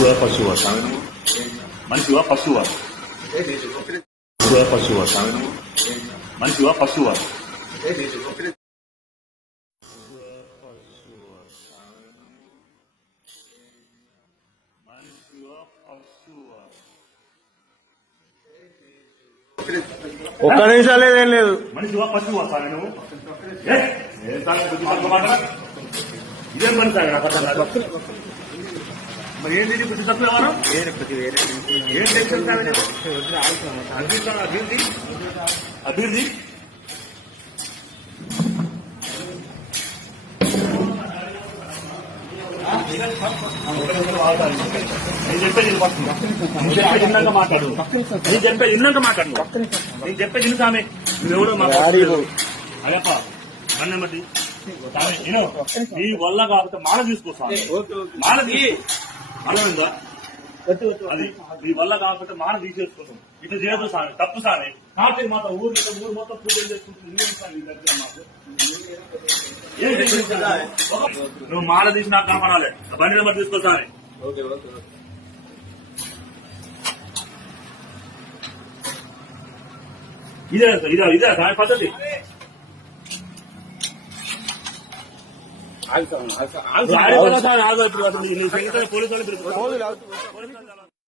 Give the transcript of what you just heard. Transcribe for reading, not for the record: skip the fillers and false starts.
పశువా స్వామి మనిషివా పశువా పశువా స్వామి మనిషివా పశువా ఒక్క నిమిషం లేదేం లేదు. మనిషివా పశువా స్వామి నువ్వు ఇదేం పని సార్ నాకు అర్థం కాదు. మరి ఏంటి ప్రతి తప్పు వ్యవహారం ఏం టెన్షన్ సార్ అభివృద్ధి అభివృద్ధి నేను చెప్పేది ఇన్నాక మాట్లాడు నేను చెప్పేది ఇన్నాక మాట్లాడు నేను చెప్పేది ఇన్ని సామె నువ్వెవడో మాట్లాడు అదేపా అన్నమ్మది నీ వల్ల కాకపోతే మాల తీసుకొస్తాను మాలది అర్థమైందా అది నీ వల్ల కాకపోతే మాల తీసేసుకుంటాం ఇట్లా చేయదు సామె తప్పు సామె కాబట్టి మాత్రం ఊరు మొత్తం పూజలు చేసుకుంటుంది నీ దగ్గర మాకు నువ్వు మాల తీసి నాకు కనపడాలి బండి నెంబర్ తీసుకొస్తాను ఇదే సామె పద్ధతి ఆగో ఇప్పుడు పోలీసు వాళ్ళు